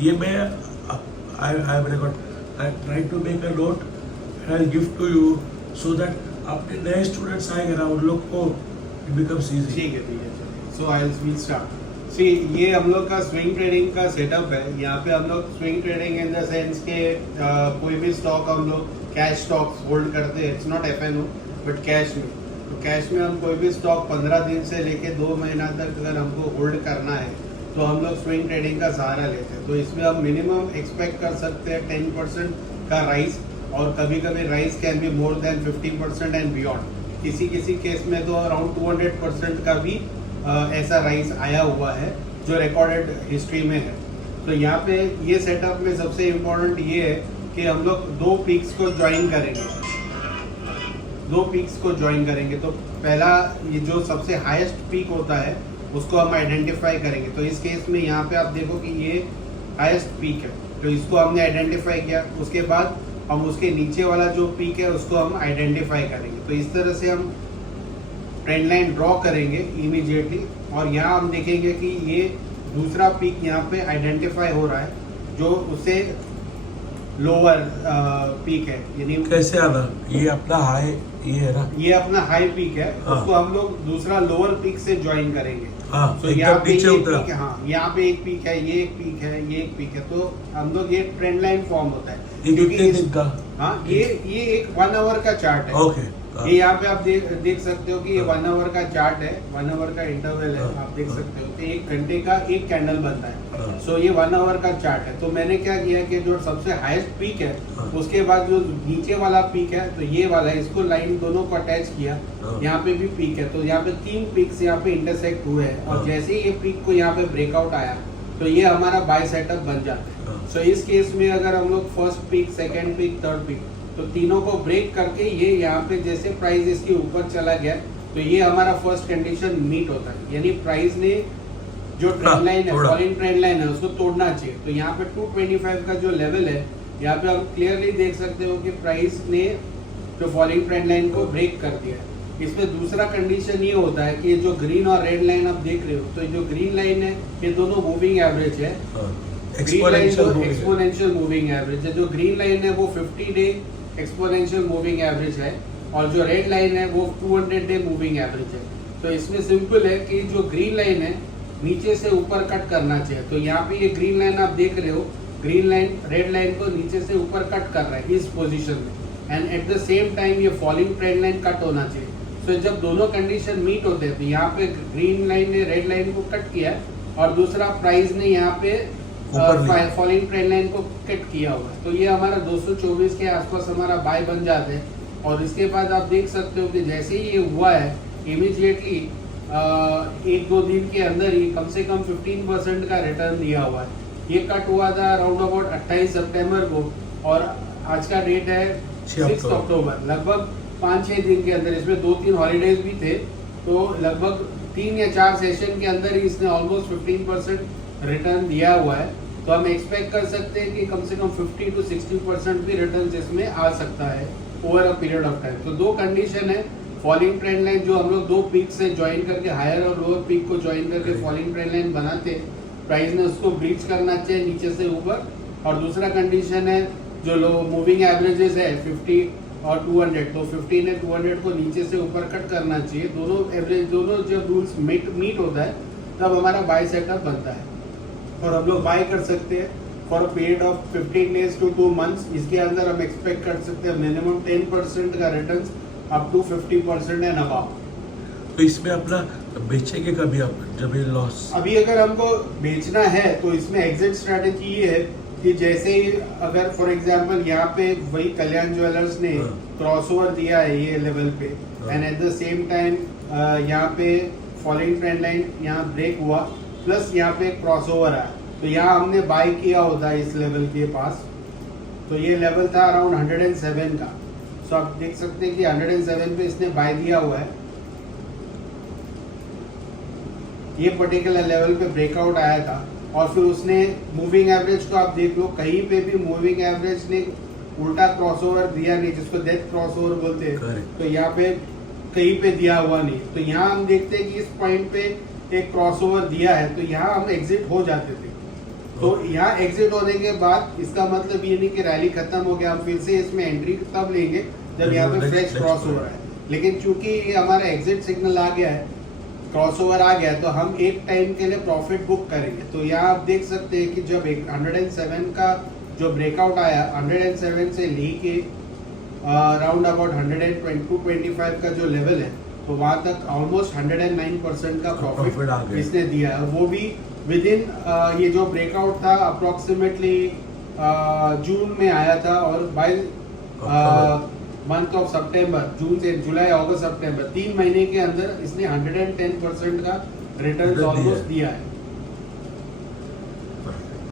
ये मैं I record I try to make a note and I give to you so that अपने नए students आएंगे ना उन लोग को इट बिकम्स इजी। ठीक है। सो आई विल स्टार्ट। सी ये हम लोग का स्विंग ट्रेडिंग का सेटअप है। यहाँ पे हम लोग swing trading in the sense के कोई भी स्टॉक हम लोग कैश स्टॉक्स होल्ड करते हैं। It's not FNO but cash में। तो कैश में हम कोई भी स्टॉक 15 दिन से लेके 2 महीना तक अगर हमको होल्ड करना है तो हम लोग स्विंग ट्रेडिंग का सहारा लेते हैं। तो इसमें हम मिनिमम एक्सपेक्ट कर सकते हैं 10% का राइज, और कभी कभी rise can be more than 50% and beyond. किसी किसी केस में तो अराउंड 200% का भी ऐसा राइज आया हुआ है जो रिकॉर्डेड हिस्ट्री में है। तो यहाँ पे ये सेटअप में सबसे इम्पोर्टेंट ये है कि हम लोग 2 पीक्स को ज्वाइन करेंगे। 2 पीक्स को ज्वाइन करेंगे तो पहला ये जो सबसे हाईएस्ट पीक होता है उसको हम आइडेंटिफाई करेंगे। तो इस केस में यहाँ पे आप देखो कि ये हाईएस्ट पीक है, तो इसको हमने आइडेंटिफाई किया। उसके बाद हम उसके नीचे वाला जो पीक है उसको हम आइडेंटिफाई करेंगे। तो इस तरह से हम ट्रेंड लाइन ड्रॉ करेंगे इमीडिएटली, और यहाँ हम देखेंगे कि ये दूसरा पीक यहाँ पे आइडेंटिफाई हो रहा है जो उससे लोअर पीक है। यानी कैसे आना, ये अपना हाई ये है ना, ये अपना हाई पीक है। हाँ। उसको हम लोग दूसरा लोअर पीक से ज्वाइन करेंगे। हाँ, तो एकदम यहाँ पे नीचे ये उतरा। पीक है, हाँ यहाँ पे एक पीक है, ये एक पीक है, ये एक पीक है। तो हम लोग ये ट्रेंड लाइन फॉर्म होता है ये क्योंकि कितने दिन का? हाँ ये एक 1 आवर का चार्ट है। ओके, ये यहाँ पे आप देख सकते हो कि ये 1 आवर का चार्ट है, 1 आवर का इंटरवल है। हाँ, आप देख हाँ। सकते हो कि 1 घंटे का एक कैंडल बनता है। हाँ। सो ये 1 आवर का चार्ट है। तो मैंने क्या किया कि जो सबसे हाईएस्ट पीक है हाँ। उसके बाद जो नीचे वाला पीक है तो ये वाला है, इसको लाइन दोनों को अटैच किया। हाँ। यहाँ पे भी पीक है, तो यहाँ पे 3 पीक्स यहाँ पे इंटरसेक्ट हुए हैं, और हाँ। जैसे ही ये पीक को यहाँ पे ब्रेकआउट आया तो ये हमारा बाय सेटअप बन जाता है। हाँ। सो इस केस में अगर हम लोग first peak, second peak, third peak, तो तीनों को ब्रेक करके ये यहाँ पे जैसे प्राइस इसके ऊपर चला गया तो ये हमारा फर्स्ट कंडीशन मीट होता है। यानी प्राइस ने जो ट्रेंड लाइन है, थोड़ा। फॉलिंग ट्रेंड लाइन है, उसको तोड़ना चाहिए। तो यहाँ पे 225 का जो लेवल है, यहाँ पे आप क्लियरली देख सकते हो कि प्राइस ने जो फॉलिंग ट्रेंड लाइन को ब्रेक कर दिया है। इसमें दूसरा कंडीशन ये होता है कि जो ग्रीन और रेड लाइन आप देख रहे हो, तो जो ग्रीन लाइन है ये दोनों मूविंग एवरेज है। ग्रीन लाइन जो एक्सपोनेंशियल मूविंग एवरेज है, जो ग्रीन लाइन है वो 50 डे एक्सपोनेंशियल मूविंग एवरेज है, और जो रेड लाइन है वो 200 डे मूविंग एवरेज है। तो इसमें सिंपल है कि जो ग्रीन लाइन है नीचे से ऊपर कट करना चाहिए। तो यहाँ पे ये ग्रीन लाइन आप देख रहे हो, ग्रीन लाइन रेड लाइन को नीचे से ऊपर कट कर रहा है इस पोजीशन में, and at the same time ये फॉलिंग ट्रेंड लाइन कट होना चाहिए। तो जब दोनों कंडीशन मीट होते हैं तो यहाँ पे ग्रीन लाइन ने रेड लाइन को कट किया, और दूसरा प्राइस ने यहाँ पे फॉलिंग ट्रेंड लाइन को कट किया हुआ। तो ये हमारा 224 के आसपास हमारा बाय बन जाते हैं। और इसके बाद आप देख सकते हो कि जैसे ही ये हुआ है इमीडिएटली 1-2 दिन के अंदर ही कम से कम 15% का रिटर्न दिया हुआ है। ये कट हुआ था अराउंड अबाउट 28 सितंबर को, और आज का डेट है 6 अक्टूबर। लगभग 5-6 दिन के अंदर, इसमें 2-3 हॉलीडेज भी थे, तो लगभग 3 या 4 सेशन के अंदर ही इसने ऑलमोस्ट 15% रिटर्न दिया हुआ है। तो हम एक्सपेक्ट कर सकते हैं कि कम से कम 50 to 60% भी रिटर्न इसमें आ सकता है over a period of time. तो 2 कंडीशन है, फॉलिंग ट्रेंड लाइन जो हम लोग 2 पीक से ज्वाइन करके, हायर और लोअर पीक को ज्वाइन करके फॉलिंग ट्रेंड लाइन बनाते हैं, प्राइस ने उसको ब्रीच करना चाहिए नीचे से ऊपर। और दूसरा कंडीशन है जो मूविंग एवरेजेस है 50 और 200, तो 50 ने 200 को नीचे से ऊपर कट करना चाहिए। दोनों एवरेज, दोनों जब रूल्स मीट होता है तब हमारा बाय सेटअप बनता है, और हम लोग बाय कर सकते हैं for a period of 15 days to 2 months. इसके अंदर हम एक्सपेक्ट कर सकते हैं मिनिमम 10% का return up to 50% and above. तो इसमें अपना बेचेंगे कभी आप जब ये लॉस? अभी अगर हमको बेचना है तो इसमें एग्जिट स्ट्रेटेजी ये है कि जैसे ही अगर फॉर एग्जांपल यहाँ पे वही कल्याण ज्वेलर्स ने क्रॉसओवर दिया है ये लेवल पे, and at the same time यहाँ पे फॉलिंग ट्रेंड लाइन यहाँ ब्रेक हुआ, प्लस यहाँ पे क्रॉसओवर आया, तो यहाँ हमने बाय किया होता है इस लेवल के पास। तो ये लेवल था अराउंड 107 का। सो आप देख सकते हैं कि 107 पे इसने बाय दिया हुआ है। ये पर्टिकुलर लेवल पे ब्रेकआउट आया था, और फिर उसने मूविंग एवरेज को आप देख लो, कहीं पे भी मूविंग एवरेज ने उल्टा क्रॉसओवर दिया नहीं, जिसको डेथ क्रॉसओवर बोलते हैं। तो यहाँ पे कहीं पे दिया हुआ नहीं। तो यहाँ हम देखते हैं कि इस पॉइंट पे एक क्रॉसओवर दिया है, तो यहाँ हम एग्जिट हो जाते थे। तो यहाँ एग्जिट होने के बाद इसका मतलब ये नहीं कि रैली खत्म हो गया, हम फिर से इसमें एंट्री तब लेंगे जब यहाँ पे फ्रेश क्रॉस हो रहा है। लेकिन चूंकि ये हमारा एग्जिट सिग्नल आ गया है, क्रॉसओवर आ गया है, तो हम एक टाइम के लिए प्रॉफिट बुक करेंगे। तो यहाँ आप देख सकते हैं कि जब 107 का जो ब्रेकआउट आया, 107 से लेके राउंड अबाउट 125 का जो लेवल है, तो वहां तक ऑलमोस्ट 109% का Profit आ प्रॉफिट गया। इसने दिया है। वो भी विद इन ये जो ब्रेकआउट था अप्रोक्सीमेटली जून में आया था, और बाय मंथ ऑफ सितंबर, जून से जुलाई अगस्त सितंबर 3 महीने के अंदर इसने 110% का रिटर्न दिया है। ऑलमोस्ट दिया है।